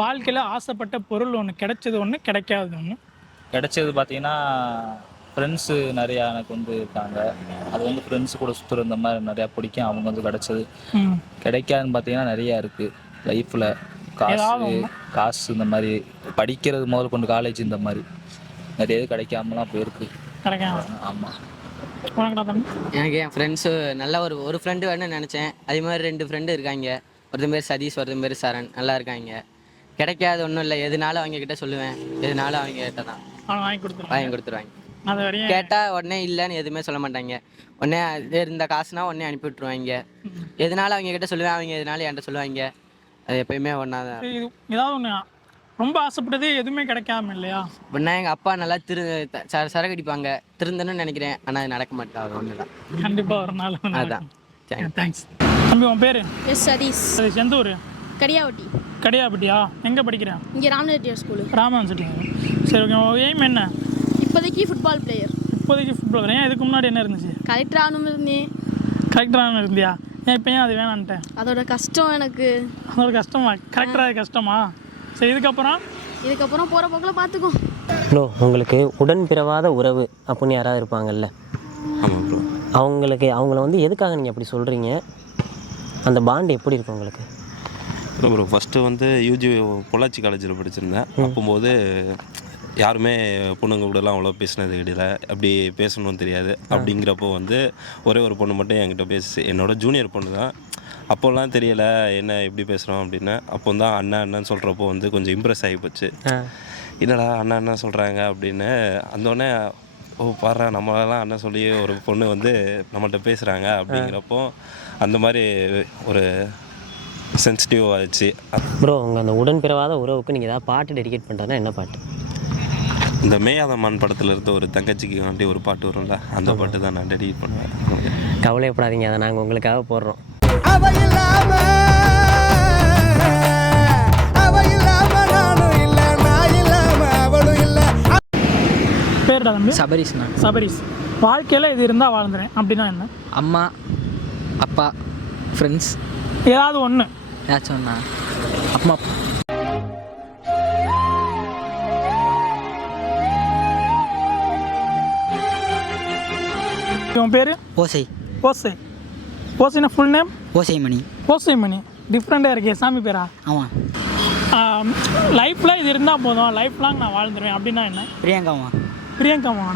வாழ்க்கையில் ஆசைப்பட்ட பொருள் ஒன்று கிடைச்சது ஒன்று கிடைக்காதது ஒன்று. கிடைச்சது பார்த்தீங்கன்னா ஃப்ரெண்ட்ஸு நிறையா எனக்கு வந்து இருக்காங்க. அது வந்து ஃப்ரெண்ட்ஸு கூட சுற்றுற இந்த மாதிரி நிறையா பிடிக்கும். அவங்க வந்து கிடைச்சது. கிடைக்காதுன்னு பார்த்தீங்கன்னா நிறையா இருக்குது லைஃப்பில். காசு இந்த மாதிரி படிக்கிறது முதல் கொண்டு காலேஜ் இந்த மாதிரி நிறைய இது கிடைக்காமலாம் போயிருக்கு. கிடைக்காம. ஆமாம். எனக்கு என் ஃப்ரெண்ட்ஸு நல்ல ஒரு ஃப்ரெண்டு வேணும்னு நினச்சேன். அதே மாதிரி 2 ஃப்ரெண்டு இருக்காங்க. ஒருத்தன் பேர் சதீஷ், ஒருத்தன் பேர் சரண். நல்லா இருக்காங்க. கிடைக்காது ஒன்றும் இல்லை. எதுனாலும் அவங்க கிட்ட சொல்லுவேன். எதுனாலும் அவங்க கிட்ட தான் வாங்கி கொடுத்துருவாங்க. கேட்டால் உடனே இல்லைன்னு எதுவுமே சொல்ல மாட்டாங்க. உடனே இந்த காசுனா உடனே அனுப்பி விட்ருவாங்க. எதுனாலும் அவங்க கிட்ட சொல்லுவேன். அவங்க எதுனாலும் என்கிட்ட சொல்லுவாங்க. அது எப்பயுமே ஒன்றா தான். ஏதாவது ஒன்று ரொம்ப ஆசைப்பட்டதே எதுவுமே கிடைக்காம இல்லையா? அப்படின்னா எங்கள் அப்பா நல்லா சரக்கு அடிப்பாங்க. திருந்தணும்னு நினைக்கிறேன். ஆனால் அது நடக்க மாட்டேன். அது ஒன்று தான். கண்டிப்பாக ஒரு நாள் அதுதான். தேங்க்ஸ் தம்பி. உன் பேர்? எஸ் சதீஷ். சதீஷ். எந்த ஊர்? கடியாவட்டி. கடியாவட்டியா? எங்கே படிக்கிறேன்? இங்கே ராமநாட்டியார் ஸ்கூலு. ராமநாட்டியார். சரி, ஓகே. எய்ம் என்ன? இப்போதைக்கு ஃபுட்பால் பிளேயர். இப்போதைக்கு ஃபுட்பால் பிளேயர். ஏன் இதுக்கு முன்னாடி என்ன இருந்துச்சு? கலெக்டர் ஆகணும் இருந்தேன். கலெக்டர் ஆகணும் இருந்தியா? ஏன் இப்போ ஏன் அது வேணான்ட்டேன்? அதோட கஷ்டம் எனக்கு. அதோட கஷ்டமா? கலெக்டராக கஷ்டமா? சரி, இதுக்கப்புறம் போகிற போக்கில் பார்த்துக்கோ. ப்ரோ, உங்களுக்கு உடன் பிறவாத உறவு அப்படின்னு யாராவது இருப்பாங்கல்ல? ஆமாம் ப்ரோ. அவங்கள வந்து எதுக்காக நீங்கள் அப்படி சொல்கிறீங்க? அந்த பாண்டு எப்படி இருக்கும் உங்களுக்கு? இல்லை ப்ரோ, ஃபஸ்ட்டு வந்து யூஜி பொள்ளாச்சி காலேஜில் படிச்சிருந்தேன். அப்போது யாருமே பொண்ணுங்க கூடலாம் அவ்வளோ பேசினது கிடையாது. அப்படி பேசணும்னு தெரியாது. அப்படிங்கிறப்போ வந்து ஒரே ஒரு பொண்ணு மட்டும் என்கிட்ட என்னோட ஜூனியர் பொண்ணு தான். அப்போல்லாம் தெரியலை என்ன எப்படி பேசுகிறோம் அப்படின்னு. அப்போ தான் அண்ணன் சொல்கிறப்போ வந்து கொஞ்சம் இம்ப்ரெஸ் ஆகி போச்சு. என்னடா அண்ணா சொல்கிறாங்க அப்படின்னு. அந்தோடனே பாடுறா நம்மளெல்லாம் அண்ணன் சொல்லி ஒரு பொண்ணு வந்து நம்மள்கிட்ட பேசுகிறாங்க அப்படிங்கிறப்போ அந்த மாதிரி ஒரு சென்சிட்டிவ் ஆகிடுச்சு. ப்ரோ, உங்கள் அந்த உடன் பிறவாத உறவுக்கு நீங்கள் ஏதாவது பாட்டு டெடிகேட் பண்ணுறதுனா என்ன பாட்டு? இந்த மேயாதமான் படத்தில் இருந்த ஒரு தங்கச்சிக்கு வேண்டி ஒரு பாட்டு வரும்ல, அந்த பாட்டு தான் நான் டெடிகேட் பண்ணுவேன். கவலைப்படாதீங்க, அதை நாங்கள் உங்களுக்காக போடுறோம். பேர் தம்பி? சபரிஷ்ண்ணா. சபரிஷ். வாழ்க்கையில் இது இருந்தால் வாழ்ந்துறேன் அப்படின்னா என்ன? அம்மா, அப்பா, ஃப்ரெண்ட்ஸ், ஏதாவது ஒன்று. ஏதாச்சும் ஒன்றா? அம்மா. உன் பேர்? ஓசை. ஓசைனா ஃபுல் நேம்? ஓசைமணி. ஓசைமணி. டிஃப்ரெண்ட்டாக இருக்கே. சாமி பேரா? ஆமாம். லைஃப்பில் இது இருந்தால் போதும், லைஃப் லாங் நான் வாழ்ந்துருவேன் அப்படின்னா என்ன? பிரியங்காமா. பிரியங்காமா?